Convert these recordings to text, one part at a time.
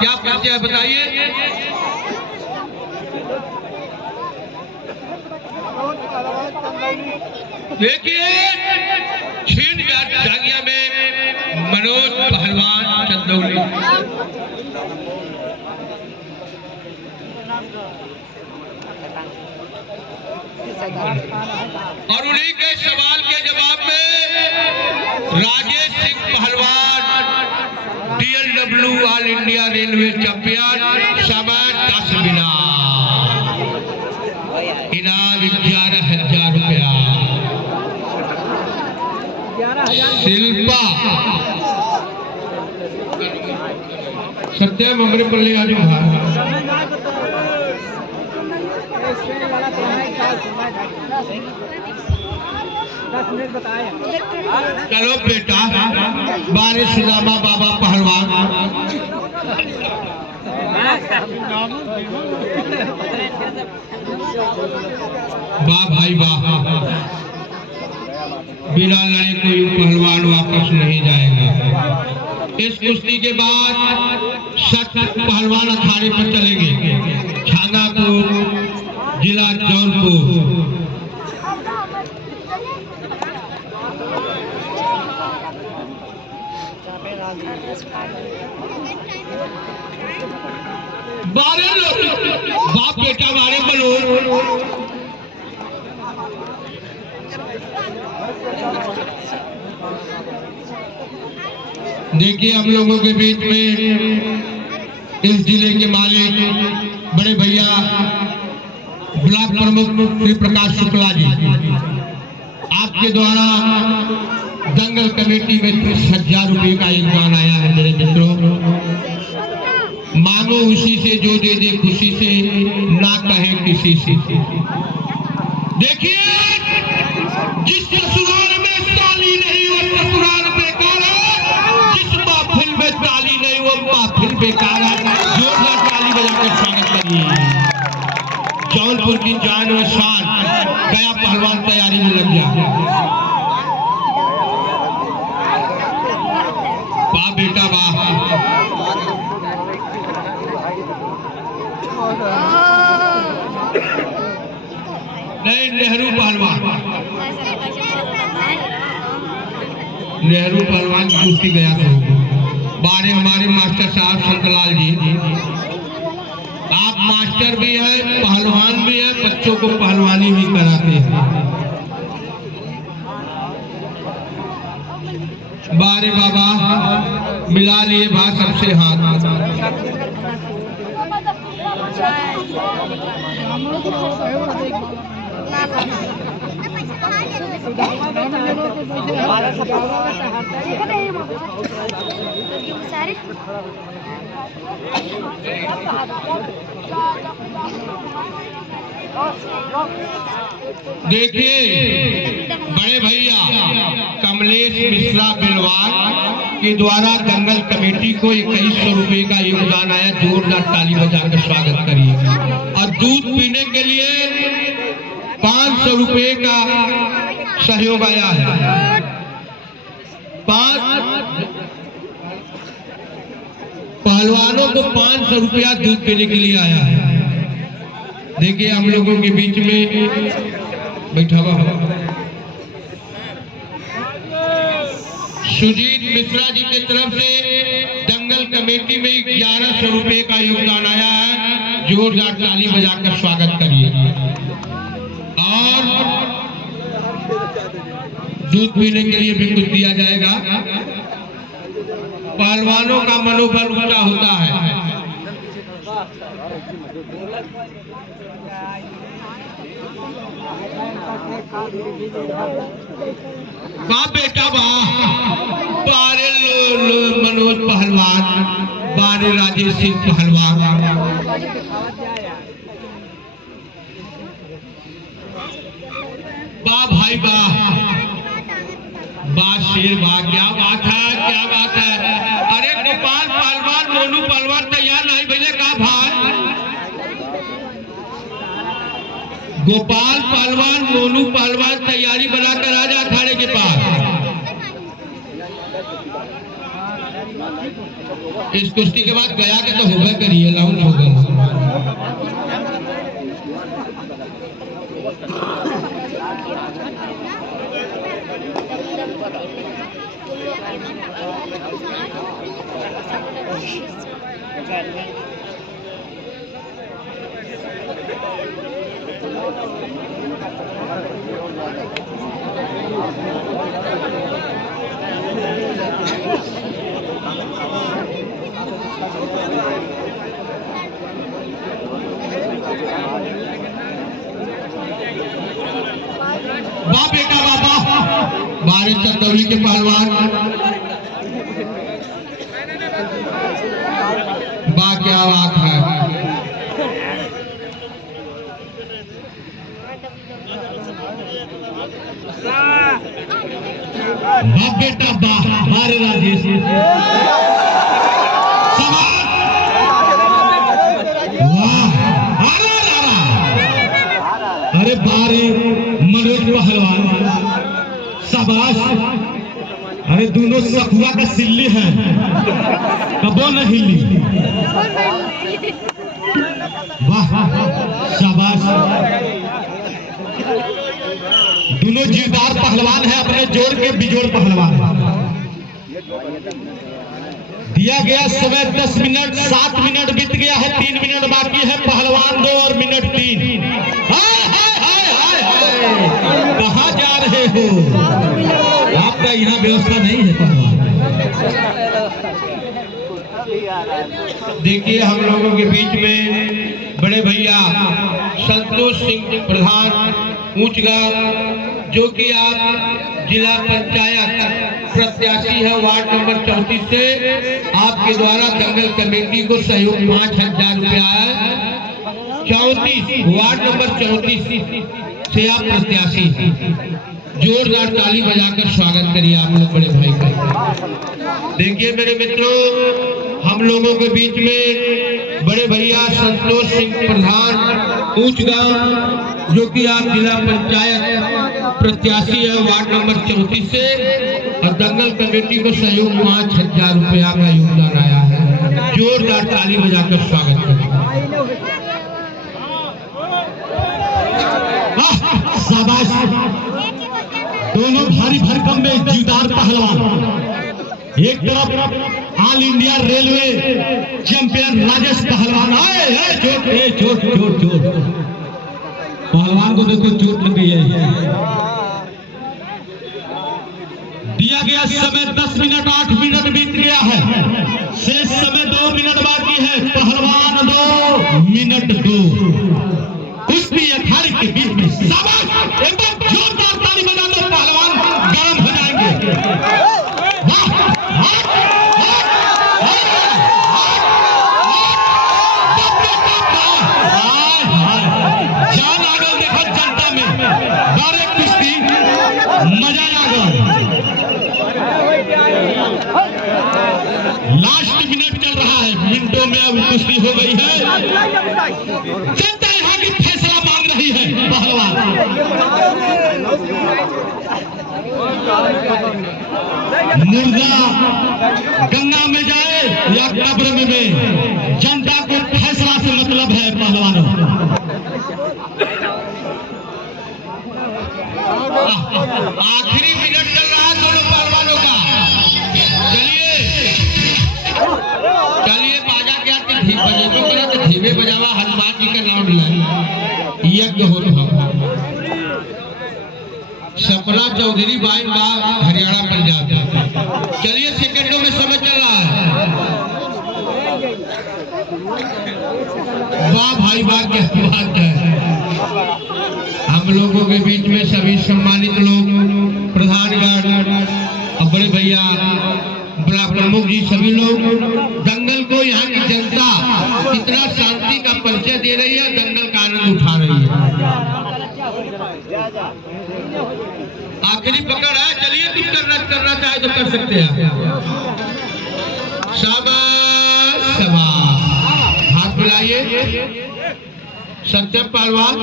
क्या परिचय बताइए। देखिए छीन जागिया में मनोज पहलवान चंदौली और उन्हीं के सवाल के जवाब में राजेश सिंह पहलवान DLW all India railway champion समय 10 मिनट, इनाम 11,000 रुपया। शिल्पा सत्यम अमृतपल्ली आजू चलो बेटा बारिश सुदामा बाबा पहलवान वाह भाई वाह, बिना लड़े कोई पहलवान वापस नहीं जाएगा। इस कुश्ती के बाद 60 पहलवान अखाड़े पर चलेंगे। छांगापुर जिला जौनपुर। बाप बेटा मारे बलून देखिए हम लोगों के बीच में इस जिले के मालिक बड़े भैया ब्लॉक प्रमुख श्री प्रकाश शुक्ला जी, आपके द्वारा दंगल कमेटी में 30,000 रुपये का योगदान आया है। मेरे मित्रों मांगो उसी से जो दे दे खुशी से, ना कहे किसी से। देखिए जिस ससुराल में ताली नहीं वो ससुराल बेकार है, जिस महफिल में ताली नहीं वो महफिल बेकार है। जोरदार ताली बजाकर स्वागत करिए। जौनपुर की जान और शान गया पहलवान तैयारी में लग गया। वाह बेटा वाह, नहीं नेहरू पहलवान की कुश्ती गया था। बारे हमारे मास्टर साहब शंकरलाल जी, आप मास्टर भी हैं पहलवान भी हैं, बच्चों को पहलवानी भी कराते हैं। बारे बाबा मिला लिए बा सबसे हाथ। देखिए बड़े भैया कमलेश मिश्रा बिलवान के द्वारा दंगल कमेटी को 2100 रुपये का योगदान आया। जोरदार ताली बजाकर स्वागत करिए। और दूध पीने के लिए 500 रुपये का सहयोग आया है। 5 पहलवानों को 500 रुपया दूध पीने के लिए आया है। देखिए हम लोगों के बीच में बैठा हुआ सुजीत मिश्रा जी की तरफ से दंगल कमेटी में 1100 रुपये का योगदान आया है। जोरदार ताली बजाकर स्वागत करिए। और दूध पीने के लिए भी कुछ दिया जाएगा। पहलवानों का मनोबल ऊंचा होता है। वाह बेटा वाह, बारे मनोज पहलवान, बारे राजेश सिंह पहलवान। वाह भाई वाह, वाह शेर वाह, क्या बात है क्या बात है। अरे गोपाल पहलवान मोनू पहलवान तैयार नहीं भैया का भाई। गोपाल पहलवान मोनू पहलवान तैयारी बनाकर आ जा अखाड़े के पास। इस कुश्ती के बाद गया के तो होगा करिए, लॉन्च हो गया। वाह बेटा वाह, बारिश चंदौली के पहलवान, वाह क्या बात है। वाह बेटा वाह, हमारे राजेश अरे बारे मनोज पहलवान शाबाश। अरे दोनों सखुआ का सिल्ली है, कबो न हिली। वाह शाबाश, दोनों जीवदार पहलवान है, अपने जोड़ के बिजोड़ पहलवान। दिया गया समय 10 मिनट, 7 मिनट बीत गया है, 3 मिनट बाकी है। पहलवान 2 और मिनट 3। कहाँ जा रहे हो? आपका यहाँ व्यवस्था नहीं है पहलवान। देखिए हम लोगों के बीच में बड़े भैया संतोष सिंह प्रधान ऊंचगांव, जो कि आप जिला पंचायत प्रत्याशी है वार्ड नंबर 34 से, आपके द्वारा दंगल कमेटी को सहयोग 5000 रुपया है। 34 वार्ड नंबर 34 से आप प्रत्याशी हैं। जोरदार ताली बजाकर स्वागत करिए आप लोग बड़े भाई का। देखिए मेरे मित्रों, हम लोगों के बीच में बड़े भैया संतोष सिंह प्रधान ऊंचगांव, जो कि आप जिला पंचायत प्रत्याशी है वार्ड नंबर 34 से, और दंगल कमेटी को सहयोग 5000 रुपया का योगदान आया है। जोरदार ताली बजाकर स्वागत करें। शाबाश, दोनों भारी भरकम में जीवदार पहलवान। एक तरफ all India railway champion Rajesh पहलवान आए हैं। चोट चोट चोट चोट, पहलवान को देखो चोट लग गई है। दिया गया समय 10 मिनट, 8 मिनट बीत गया है, शेष समय 2 मिनट बाकी है। पहलवान 2 मिनट 2 कुश्ती अखाड़े के बीच में। शाबाश, एक बार जोरदार ताली बजा दो, पहलवान गर्म हो जाएंगे। जान आ गई, देखो जनता में बारे कुश्ती मजा आ गया। लास्ट मिनट चल रहा है, मिनटों में अब कुश्ती हो गई है। जनता यहाँ की फैसला मांग रही है। पहलवान मुर्दा गंगा में जाए या कब्र में, जनता को फैसला से मतलब है। पहलवानों आखिरी मिनट चल रहा है दोनों पहलवानों का। चलिए बाजा के आते बजेबो करा तो धीमे बजावा, हनुमान जी का नाम लिया। यज्ञ हो सपना चौधरी बाई बाग हरियाणा पंजाब। चलिए सेकंडों में समय चल रहा है। वाह भाई वाह, क्या बात है। हम लोगों के बीच में सभी सम्मानित लोग, प्रधानगण और बड़े भैया बड़ा प्रमुख जी, सभी लोग दंगल को, यहाँ की जनता कितना शांति का परिचय दे रही है, दंगल का आनंद उठा रही है। आखिरी पकड़ है, चलिए कुछ करना चाहे तो कर सकते हैं। शाबाश शाबाश, हाथ मिलाइए। सत्यम पहलवान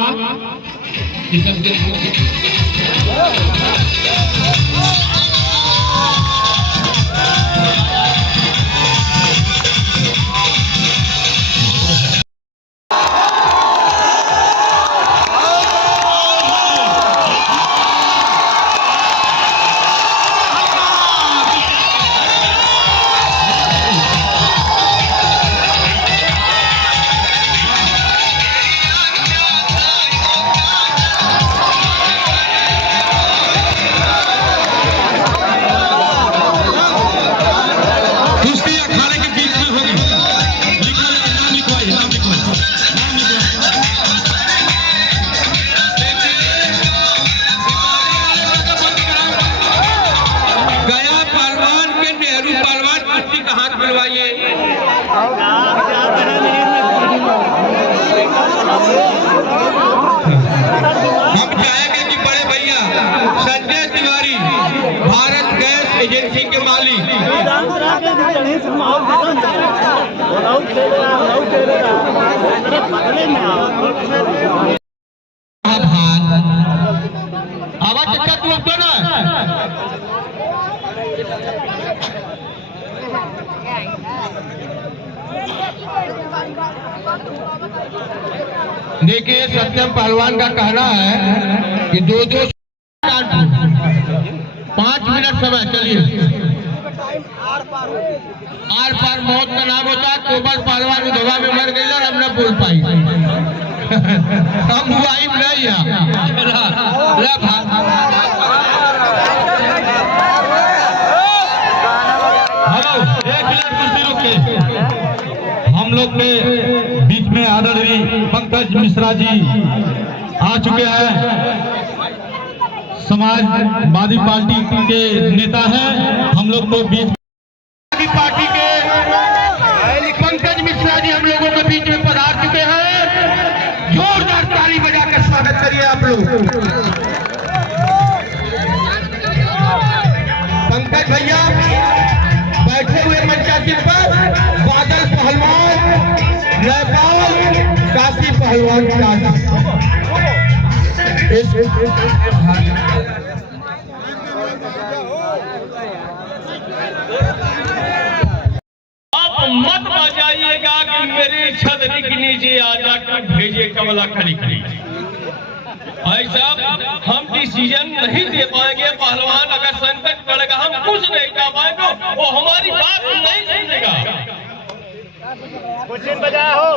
हम चाहेंगे कि बड़े भैया संजय तिवारी, भारत गैस एजेंसी के मालिक, आवाज अच्छा तू तो ना देखिए, सत्यम पहलवान का कहना है कि 5 मिनट समय, चलिए आर पार मौत का नाम होता है। कोबर पहलवान उधवा में मर गई और हम न बोल पाई हम हुआ ही नहीं। हेलो, 1 मिनट कुर्सी रोक के हम लोग के बीच में आदरणीय पंकज मिश्रा जी आ चुके हैं। समाजवादी पार्टी के नेता हैं। हम लोग को बीच पार्टी के पंकज मिश्रा जी हम लोगों के बीच में पधार चुके हैं। जोरदार ताली बजा कर स्वागत करिए आप लोग। पंकज भैया बैठे हुए मंचासीन पर बादल पहलवान, नेपाल काशी पहलवान आप मत बजाइएगा कि मेरी छतरी के नीचे आ जाकर भेजे कमला खड़ी खड़ी। ऐसा हम डिसीजन नहीं दे पाएंगे। पहलवान अगर संकट पड़ेगा हम कुछ नहीं कर पाएंगे, वो हमारी बात नहीं सुनेगा। कुछ बजाया हो,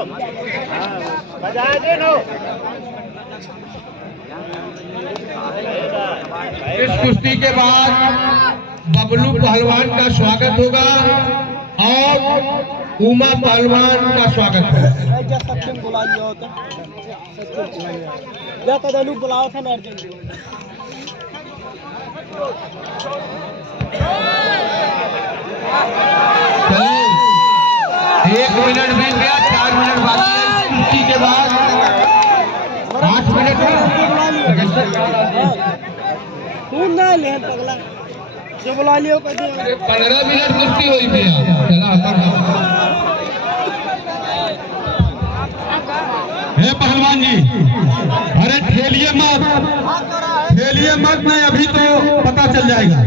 बजाया दे नो। इस कुश्ती के बाद बबलू पहलवान का स्वागत होगा और उमा पहलवान का स्वागत होगा। बुलाओ था मैं चलिए, 1 मिनट बीत गया, 4 मिनट बाकी है। इस कुश्ती के बाद 8 मिनट पगला जो बुला लियो 15 मिनट कुश्ती हुई भैया। चला हे पहलवान जी, अरे ठेलिए मत नहीं, अभी तो पता चल जाएगा।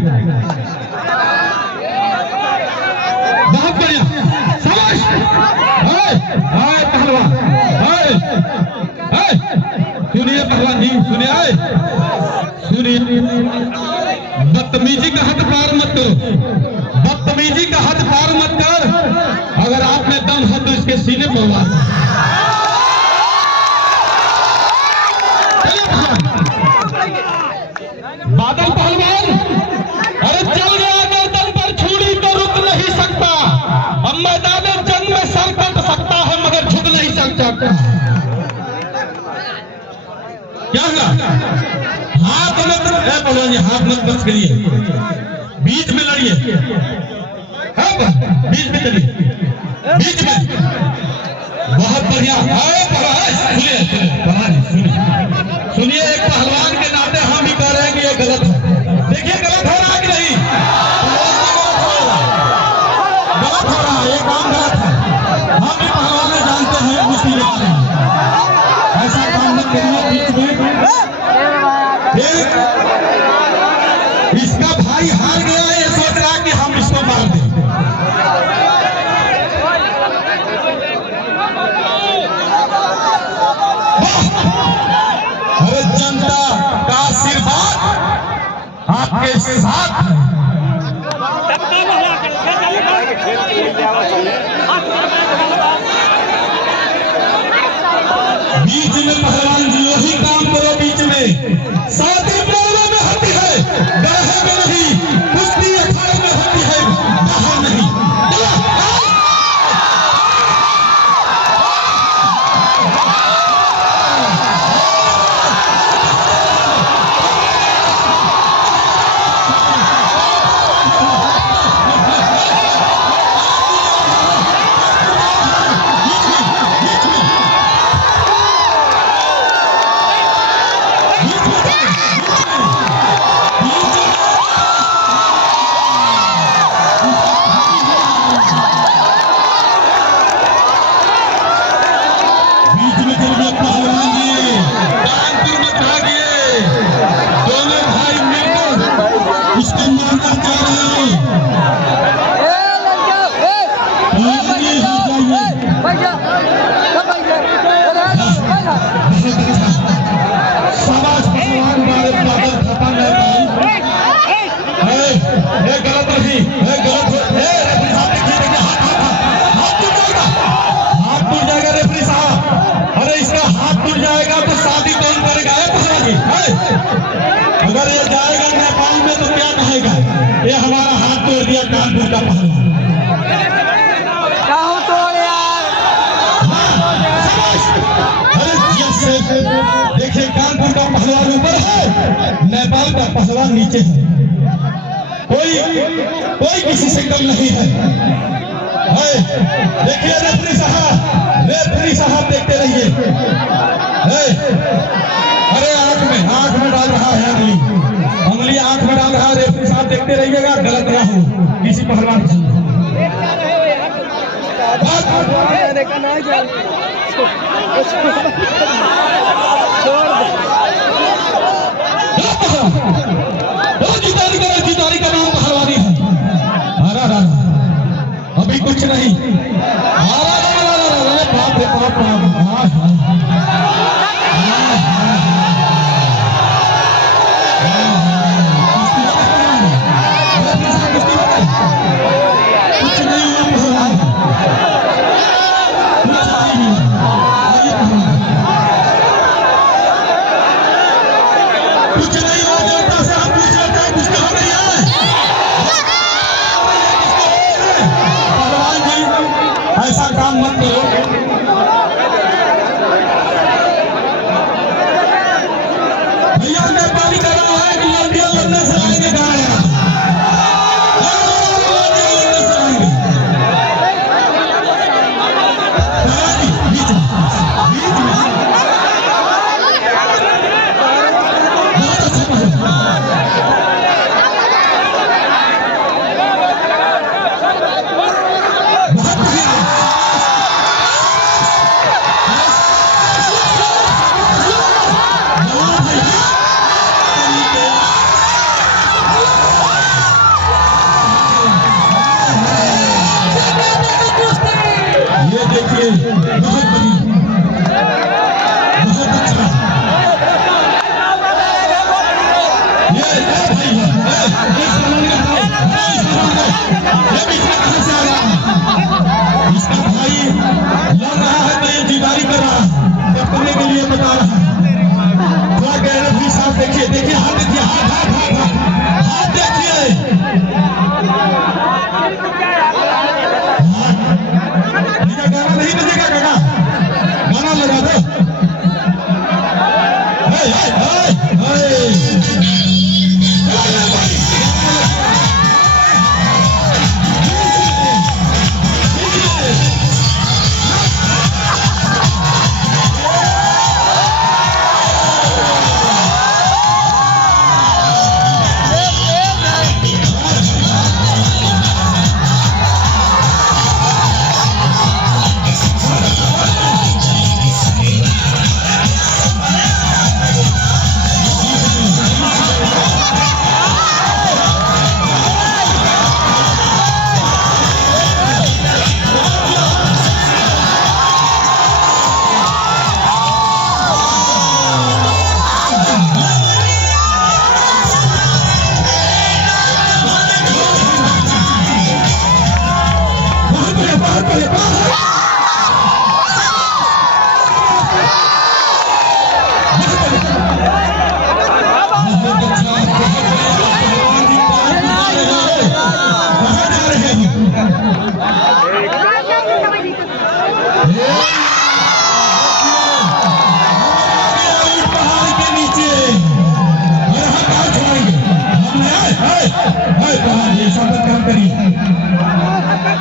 बहुत बढ़िया, शाबाश। पहलवान सुनिए, पहलवान जी सुनिए, बदतमीजी का हाथ पार मत करो, बदतमीजी का हाथ पार मत कर। अगर आप में दम है तो इसके सीने पर वार। बादल पहलवान, अरे चल गया गर्दन पर छुरी तो रुक नहीं सकता। अब मैदान जंग में सर कट सकता है मगर झुक नहीं सकता। क्या हुआ? हाथ मत पहलवान जी, हाथ मत बच करिए, बीच में लड़िए। बीच में चलिए, बीच में। बहुत बढ़िया। सुनिए, एक पहलवान के नाते हम ही कह रहे हैं कि ये गलत है। देखिए गलत हो रहा है कि नहीं? गलत हो रहा है, ये काम गलत है। हम भी पहलवान जानते हैं कुश्ती लड़ते हैं, ऐसा काम मत करिए बीच में। इसका भाई हार गया, ये सोच रहा है कि हम इसको मार दें। अरे जनता का आशीर्वाद आपके साथ है। बीच में पहलवान जी यही काम करो, बीच में। शादी प्यारों में होती है, गाहे में नहीं। कुश्ती अखाड़े में होती है, बाहर नहीं। बहुत अच्छा शाबाश पहलवान बादल बादल खत्म है भाई ये गलत नहीं ये गलत है रेफरी साहब देखिए हाथ टूट जाएगा रेफरी साहब अरे इसका हाथ टूट जाएगा तो शादी कौन करेगा अगर ये जाएगा नेपाल में तो क्या कहेगा ये हमारा हाथ तोड़ दिया कानपुर का पहलवान देखिए कानपुर का पहलवान ऊपर है नेपाल का पहलवान नीचे है कोई किसी से कम नहीं है देखिए रेफरी साहब देखते रहिए अरे आंख में डाल रहा है उंगली आंख में डाल रहा है रेफरी साहब देखते रहिएगा गलत ना हो किसी पहलवान से जुतारी का नाम पहलवानी है अभी कुछ नहीं बाप रे बाप ऐसा काम मत करो भैया नेपाली का नाम है कि लड़कियां लड़ने से आएंगे गाया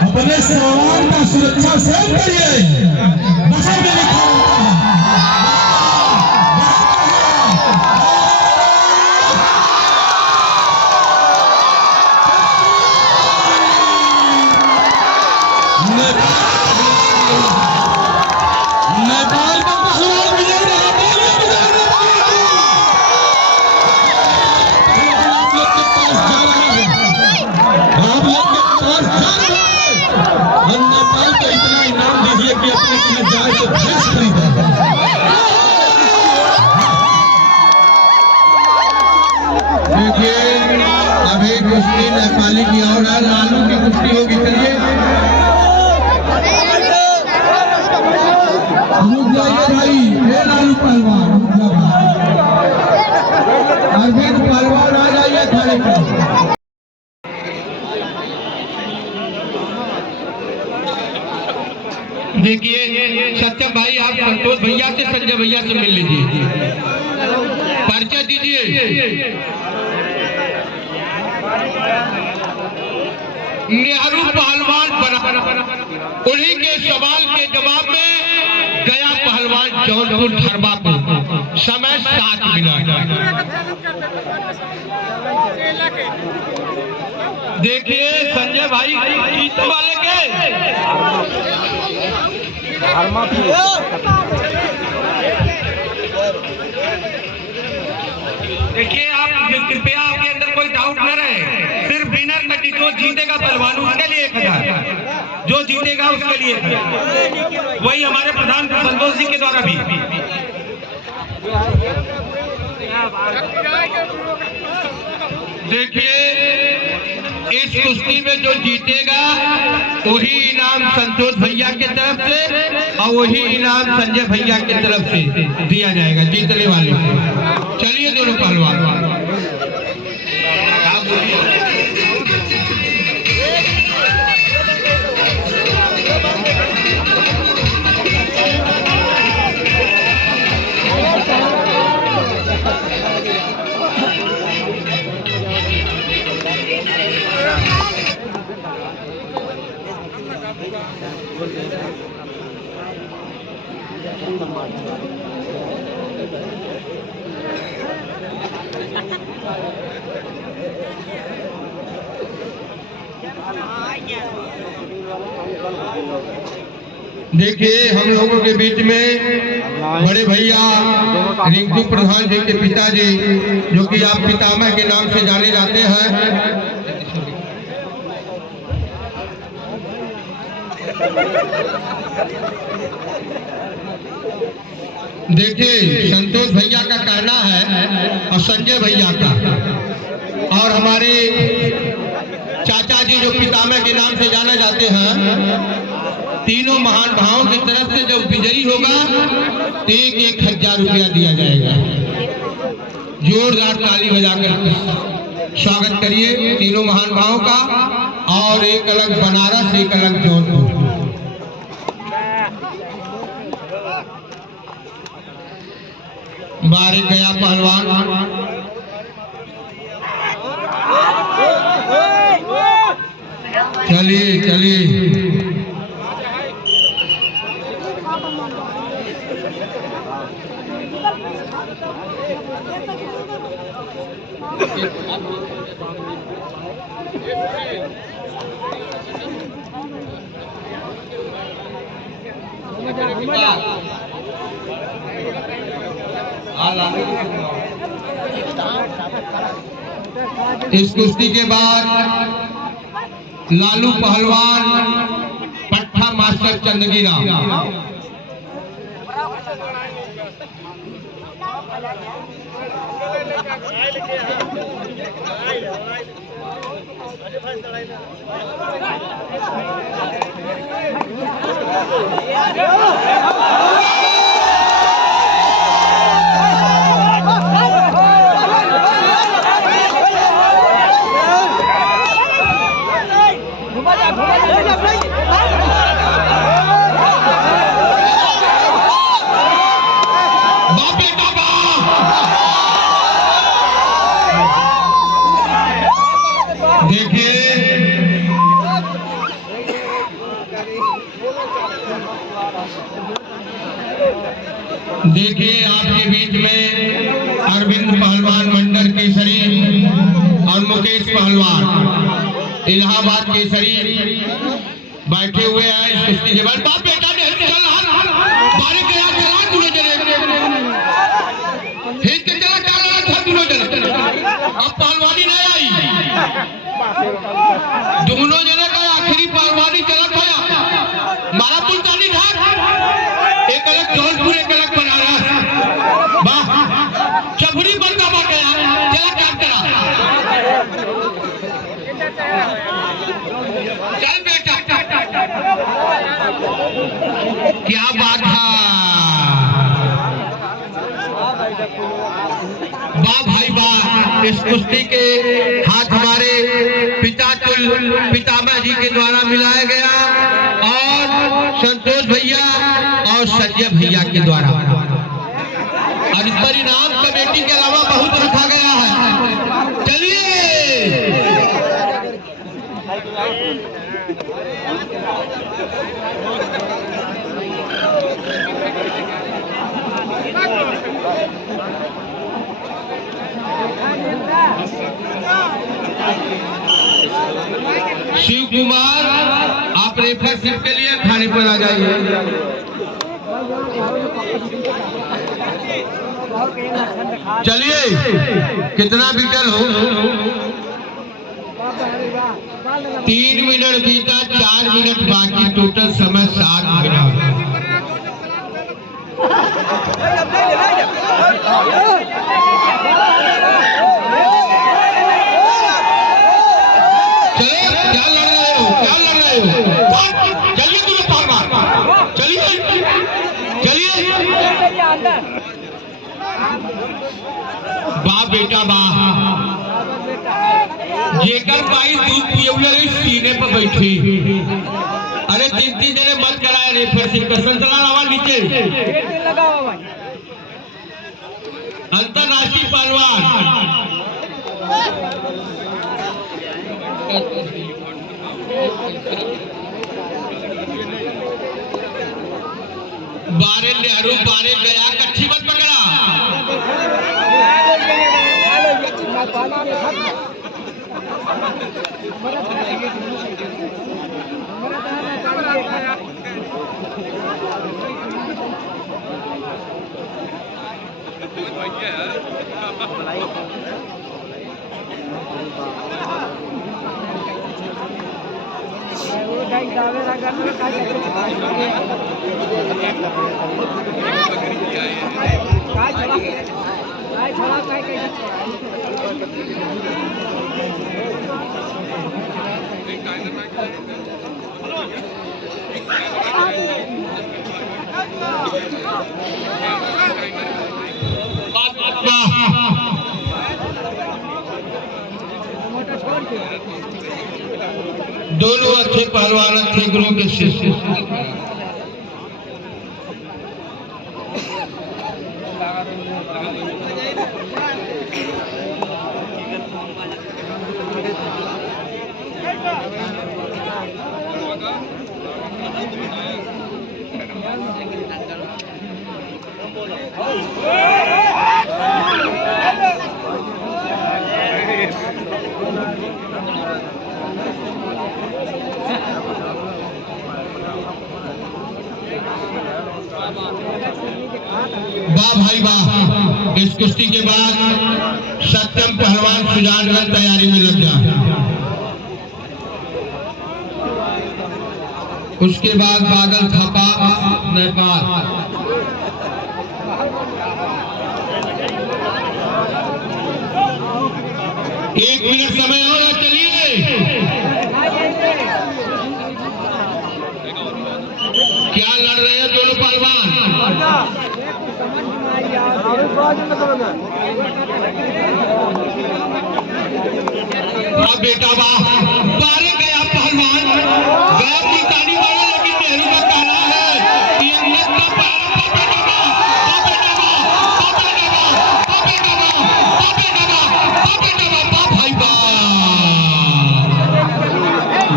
अपने सामान का सुरक्षा स्वयं करिए। नशे में लिखा नेपाल का पहलवान विजय रहा। आप लोग के पास जा रहा है, आप लोग के पास जा रहा है। और नेपाल को इतना इनाम दीजिए कि अपने की जाए तो खर्च खरीदे। कुश्ती नेपाली की और है, लालू की कुश्ती होगी। चलिए रुक जाइए भाई, हे लालू पहलवान रुक जाओ भाई। अरविंद पहलवान आ जाइए खड़े पर। देखिए सत्यम भाई, आप संतोष भैया से संजय भैया से मिल लीजिए, परिचय दीजिए। नेहरू पहलवान बना, उन्हीं के सवाल के जवाब में गया पहलवान जौनपुर धर्मापुर, समय 7 मिनट। देखिए संजय भाई जीतने वाले के देखिए, आप कृपया आपके अंदर कोई डाउट न रहे, सिर्फ विनर का जो जीतेगा पहलवान उसके लिए 1000, जो जीतेगा उसके लिए 1000, वही हमारे प्रधान संतोष जी के द्वारा भी। देखिए इस कुश्ती में जो जीतेगा वही इनाम संतोष भैया की तरफ से और वही इनाम संजय भैया की तरफ से दिया जाएगा जीतने वाले को। चलिए दोनों पहलवान, देखिए हम लोगों के बीच में बड़े भैया रिंकू प्रधान जी के पिताजी, जो कि आप पितामह के नाम से जाने जाते हैं, देखिए संतोष भैया का कहना है और संजय भैया का, और हमारे चाचा जी जो पितामह के नाम से जाना जाते हैं, तीनों महान भावों की तरफ से जब विजयी होगा 1,000 रुपया दिया जाएगा। जोरदार ताली बजाकर स्वागत करिए तीनों महान भावों का। और एक अलग बनारस, एक अलग जौनपुर। बारी गया पहलवान, चलिए चलिए। इस कुश्ती के बाद लालू पहलवान पट्टा मास्टर चंदगीरा, देखिए आपके बीच में अरविंद पहलवान मंडल केसरी और मुकेश पहलवान इलाहाबाद केसरी बैठे हुए हैं इस कुश्ती के बाद। बाप बेटा ने चल बारी के यहाँ चला दोनों जने हिट के चला, क्या लड़ा था दोनों जने। अब पहलवानी नहीं आई, दोनों जने का आखिरी पहलवानी चला था। मारा मुल्तानी ढाक, एक अलग जौनपुर, एक अलग बनारस। वाह चबरी बंदा बा गया, चला क्या करा। क्या बात है, वाह भाई वाह। इस कुश्ती के हाथ हमारे पितामह जी के द्वारा मिलाया गया और संतोष भैया और संजय भैया के द्वारा, और इस पर इनाम कमेटी के अलावा बहुत रखा गया है। चलिए शिव कुमार, आप रेफरशिप के लिए थाने पर आ जाइए। चलिए कितना बीतल हो, 3 मिनट बीता, 4 मिनट बाकी, टोटल समय 7 मिनट। चलिए तुम्हें पार, चलिए चलिए, बा बेटा बा, जेकर भाई दूध पियौले सीने पर बैठी। अरे 3-3 जने मत कराए रेफरशिप का, संतला लावा नीचे। अंतरराष्ट्रीय पहलवान बारे नेहरू बारे गया, कच्ची मत पकड़ा। दोनों अच्छे पहलवान, अच्छे गुरु के शिष्य। वाह भाई वाह। इस कुश्ती के बाद सत्यम पहलवान सुजानगंज तैयारी में लग जा। उसके बाद बादल थापा नेपाल। 1 मिनट समय हो रहा, चलिए। क्या लड़ रहे हैं दोनों पहलवान? बेटा वाह, बारे गया पहलवान, गया मुल्तानी वाला, लेकिन नेहरू का कहना है कि अंदर का भाई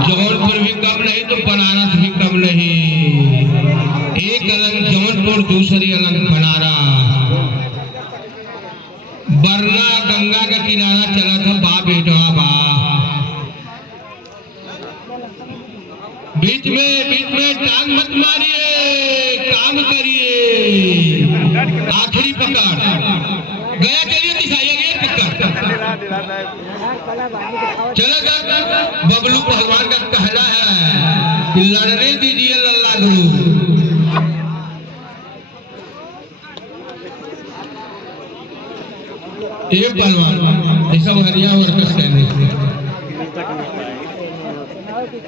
जौनपुर भी कम नहीं तो बनारस भी कम नहीं। एक अलग जौनपुर, दूसरी अलग बनारस। बरना गंगा का किनारा चला था बा बेटा बा। बीच में टांग मत मारिए, काम करिए। आखिरी पकड़ गया, चलिए दिखाइए गया पकड़। चलेगा। बबलू पहलवान का कहना है कि लड़ने दीजिए लल्ला गुरु। एक पहलवान ऐसा हरिया वर्कर्स कहने से।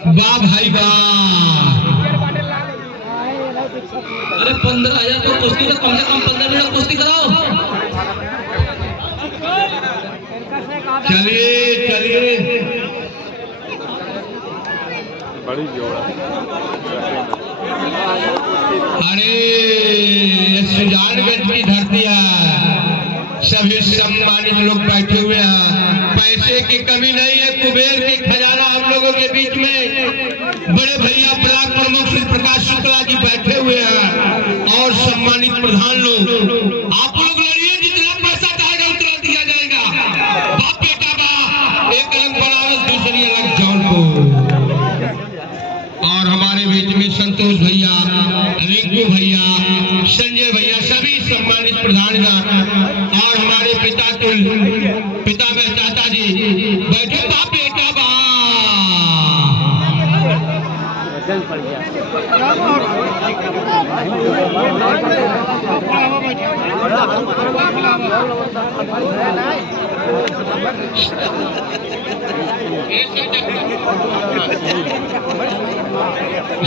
वाह भाई वाह। अरे 15,000 तो कुश्ती तो कम से कम 15 मिनट कुश्ती कराओ। चलिए चलिए, बड़ी जोड़ा। अरे सुजानगंज की धरती है, सभी सम्मानित लोग बैठे हुए हैं, पैसे की कमी नहीं है, कुबेर की खजाना हम लोगों के बीच में बड़े भैया ब्लॉक प्रमुख श्री प्रकाश शुक्ला जी बैठे हुए हैं और सम्मानित प्रधान लोग। आप लोग लड़िए, जितना पैसा चाहेगा उतना दिया जाएगा। बाप बेटा बा, एक अलग बनारस दूसरी अलग जौनपुर। और हमारे बीच में संतोष भैया, रिंकू भैया, संजय भैया, सभी सम्मानित प्रधानगण और हमारे पिता में चाचा जी बैठे। बाप बेटा बा,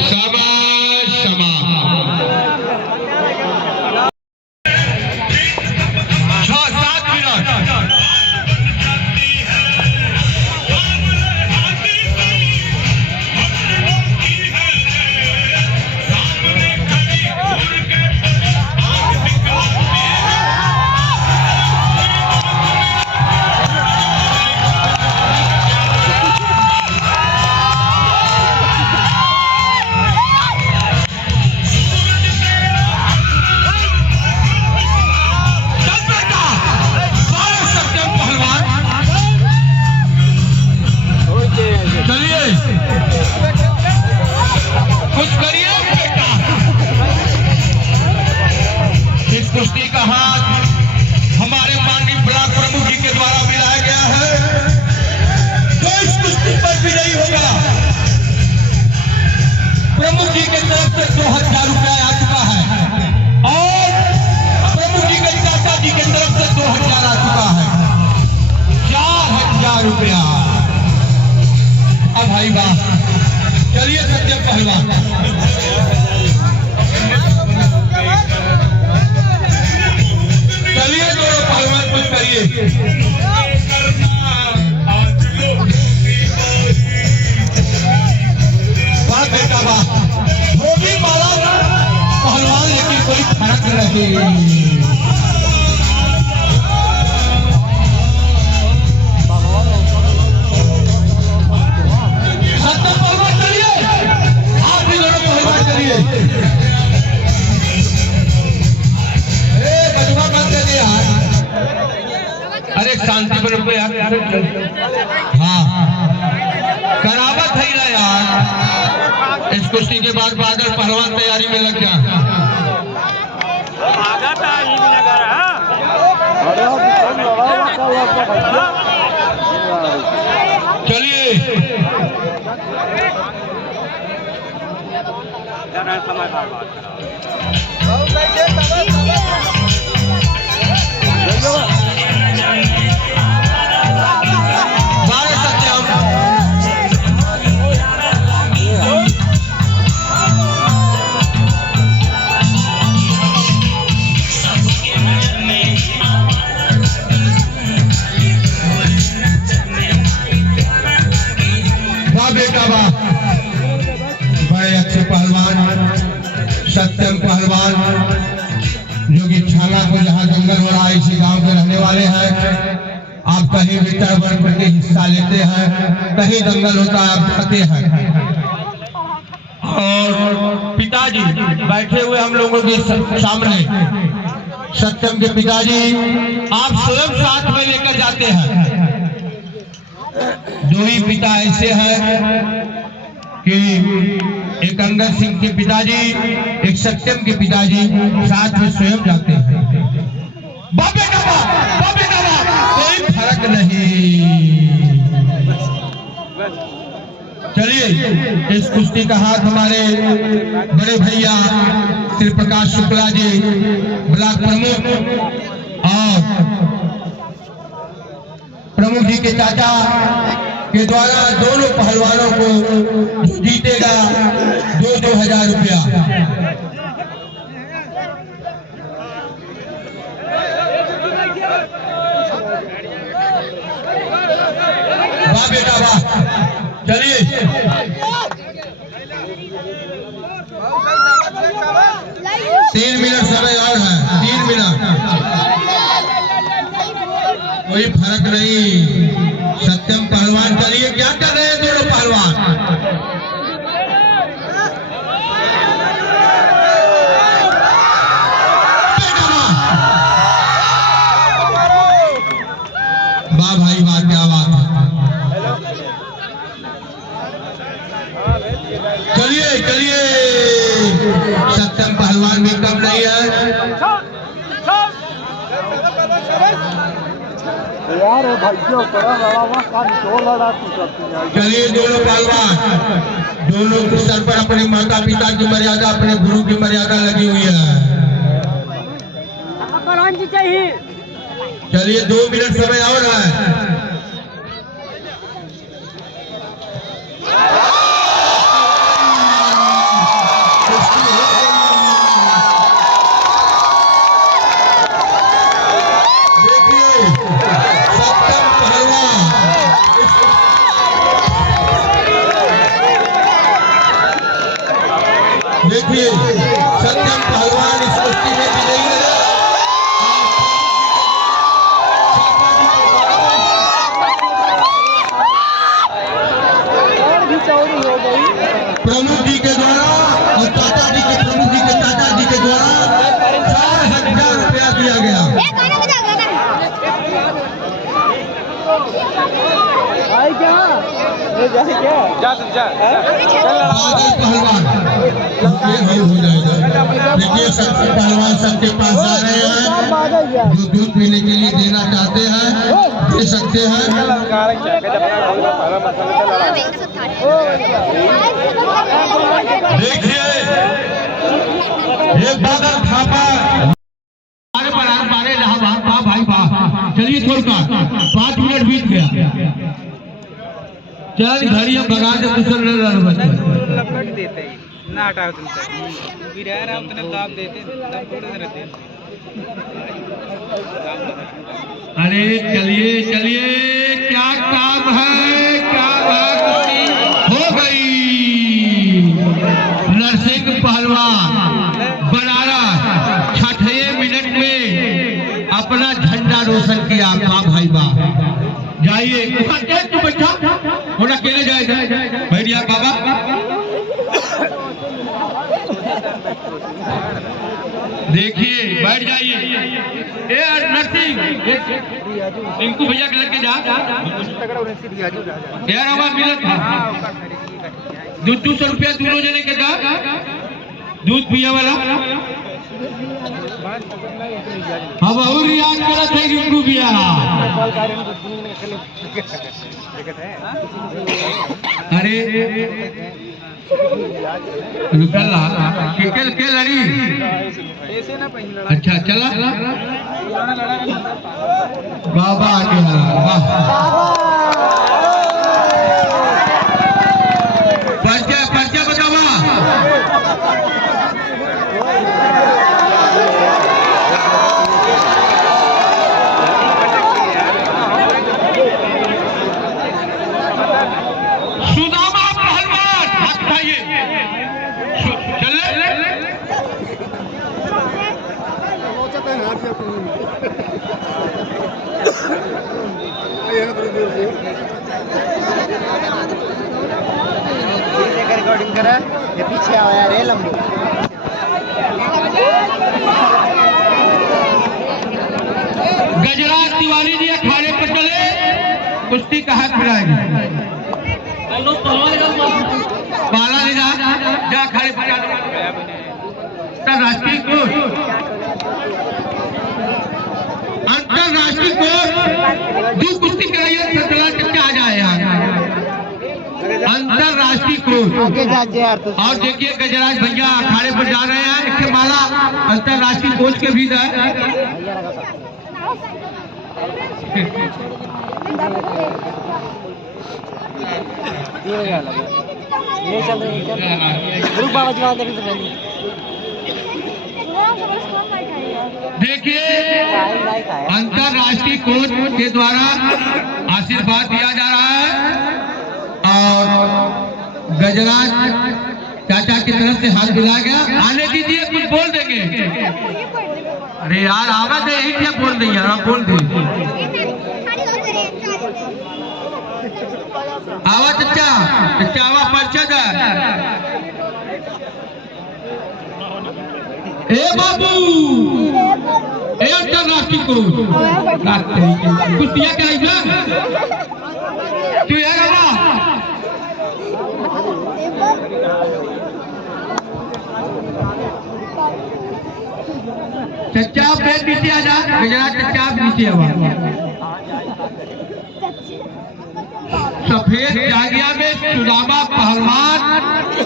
शाबाश शाबाश। 6-7 मिनट। कुछ करिए बेटा। इस कुश्ती का हाथ हमारे माननीय ब्लॉक प्रमुख जी के द्वारा मिलाया गया है। तो इस कुश्ती पर विजयी होगा, प्रमुख जी के तरफ से 2,000 रुपया आ चुका है और प्रमुख जी के चाचा जी के तरफ से 2,000 आ चुका है, 4,000 रुपया। अब भाई वाह, चलिए सत्यम पहलवान, चलिए दोनों पहलवान कुछ करिए। वाह बेटा वाह, धोबी माला पहलवान, लेकिन कोई फर्क नहीं। अरे शांति बनो पे यार। हाँ करावत है ना यार। इस कुश्ती के बाद बादल पहलवान तैयारी में लग जा। चलिए बड़े अच्छे पहलवान सत्यम पहलवान, जो कि छाला को जहाँ जंगल हो रहा है इसी गांव के रहने वाले हैं। आप कहीं भी बढ़ बढ़ के हिस्सा लेते हैं, कहीं दंगल होता है आप जाते हैं। और पिताजी बैठे हुए हम लोगों के सामने, सत्यम के पिताजी आप स्वयं साथ में लेकर जाते हैं। दो ही पिता ऐसे हैं कि एक अंगद सिंह के पिताजी, एक सत्यम के पिताजी साथ में स्वयं जाते हैं। बाबे का कोई फर्क नहीं। चलिए इस कुश्ती का हाथ हमारे बड़े भैया श्री प्रकाश शुक्ला जी ब्लॉक प्रमुख और प्रमुख जी के चाचा के द्वारा दोनों पहलवानों को जीतेगा 2,000 रुपया। 3 मिनट समय और है, 3 मिनट, कोई फर्क नहीं। सत्यम पहलवान, चलिए क्या कर रहे हैं दोनों पहलवान? वाह भाई वाह, क्या बात है। चलिए चलिए, सत्यम पहलवान भी कम नहीं है। यार भाइयों चलिए दोनों पहलवान, दोनों के सर पर अपने माता पिता की मर्यादा, अपने गुरु की मर्यादा लगी हुई है। चाहिए। चलिए 2 मिनट समय और है। देखिए सत्यम पहलवान इस कुश्ती में विजयी है। प्रमुख जी के द्वारा और चाचा जी के, प्रमुख जी के चाचा जी के द्वारा 4,000 रुपया दिया गया। बादल पहलवान ये हो जाएगा। देखिए सत्यम पहलवान सबके पास जा रहे हैं, जो दूध पीने के लिए देना चाहते हैं दे सकते हैं। देखिए एक बादल थापा बारे वाह भाई वाह। चलिए छोड़कर 5 मिनट बीत गया। चल घड़ी हम भगा के दूसरे ले रहे बच्चे लपट देते ही ना हटाओ तुम तक फिर यार आप उतने दाब देते दम थोड़े से रहते। अरे चलिए चलिए, क्या काम है, क्या बात हो गई। नरसिंह पहलवान बनारस 6 मिनट में अपना झंडा रोशन किया। वाह भाई वाह। जाइए तू बच्चा थोड़ा अकेले जाए बैठ जा बाबा। देखिए बैठ जाइए। ए नरसिंह, इनको भैया के लड़के जा यार, हमारा मिलत था 200 रुपया दोनों जने के जा, दूध पिया वाला। अब और रियाज करत है रिंकू भैया। अरे रुकल के लड़ी। अच्छा चला बाबा आगे वाह। पर्चा बतावा। सुदामा पहलवान हाथ उठाइए। चले रिकॉर्डिंग करा ये पीछे आओ यार, ये लंबी गजराज तिवारी जी अखाड़े पर चले, कुश्ती का हाथ मिलाएंगे। पाला ले जा अखाड़े पर। अंतरराष्ट्रीय कोर्ट, अंतरराष्ट्रीय कोर्ट जो कुश्ती कराइए संतुलन करके आ जाए यहाँ। अंतरराष्ट्रीय कोच। और देखिए गजराज भैया अखाड़े पर जा रहे हैं। एक माला अंतरराष्ट्रीय कोच के भी है। देखिए अंतरराष्ट्रीय कोच के द्वारा आशीर्वाद दिया जा रहा है और गजराज चाचा की तरफ से हाथ मिलाया गया। आने दीजिए, कुछ बोल देंगे। अरे यार आवाज है यही क्या बोल रही यार, आप बोल दी आवाज अच्छा अच्छा आवाज पर्चा था। ए बाबू ए अंतरराष्ट्रीय को कुश्तियां कराएगा तू यार आवा चच्चा पेट नीचे आ जा, गुजरात चच्चा नीचे आवा। सफेद जागिया में सुदामा पहलवान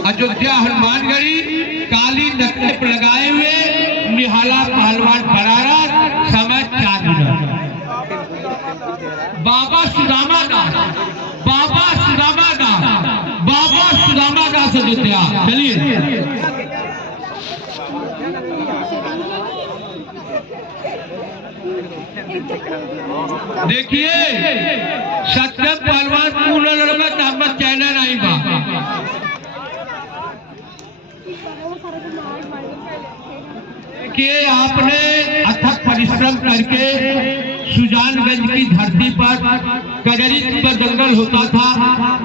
अयोध्या हनुमानगढ़ी काली नक्शे लगाए हुए निहाला पहलवान बरारत समय 4 मिनट। बाबा सुदामा दास बाबा सुदामा दास बाबा सुदामा दास अयोध्या। चलिए देखिए सत्यम पहलवान पूर्ण लड़का तहमत चैनल नहीं बा कि आपने अथक परिश्रम करके सुजानगंज की धरती पर कजरी पर दंगल होता था,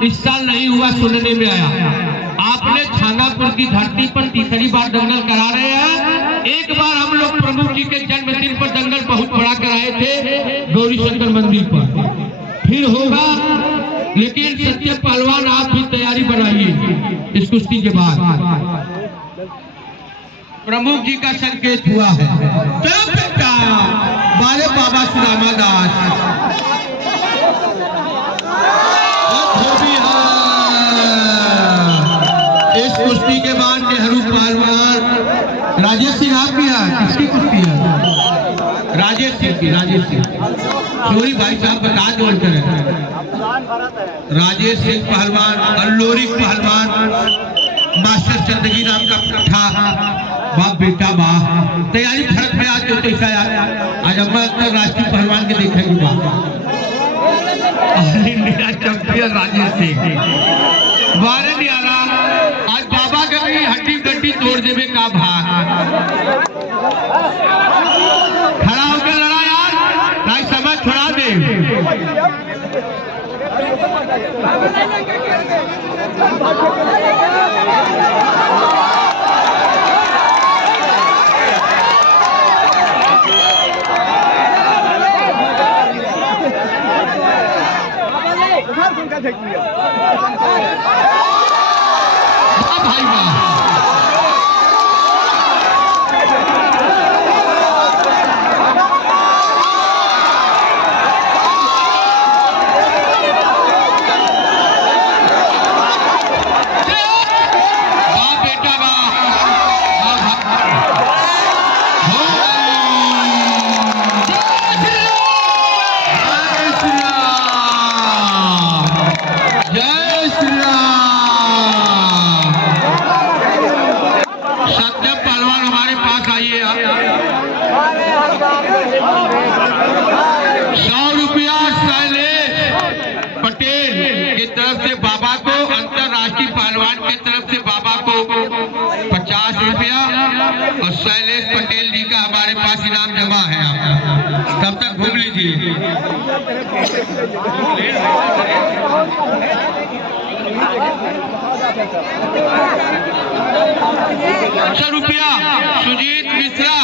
इस साल नहीं हुआ सुनने में आया। आपने थानापुर की धरती पर तीसरी बार दंगल करा रहे हैं। एक बार हम लोग प्रमुख जी के जन्मदिन पर दंगल बहुत बड़ा कराए थे गौरी शंकर मंदिर पर, फिर होगा। लेकिन सत्य पहलवान आप भी तैयारी बनाइए इस कुश्ती के बाद। प्रमुख जी का संकेत हुआ है बाले बाबा सुदामा दास इस कुश्ती के बाद नेहरू पहलवान राजेश सिंह आप भी है। किसकी कुश्ती है? राजेश सिंह की। राजेश सिंह सॉरी भाई साहब बता दो करें। राजेश सिंह पहलवान अल्लोरी पहलवान मास्टर चंदगी नाम का था। बाप बेटा बाप तैयारी फर्क में आज तो ऐसा आज हम अंतरराष्ट्रीय पहलवान के देखेंगे बाप इंडिया चैंपियन राजेश सिंह बारे नहीं आ रहा। आज बाबा का भी हड्डी गड्डी तोड़ देवे का भाग खड़ा होकर लड़ा यार नहीं समझ छोड़ा दे। भाई और शैलेश पटेल जी का हमारे पास इनाम जमा है। आपका तब तक घूम लीजिए। 100 रुपया सुजीत मिश्रा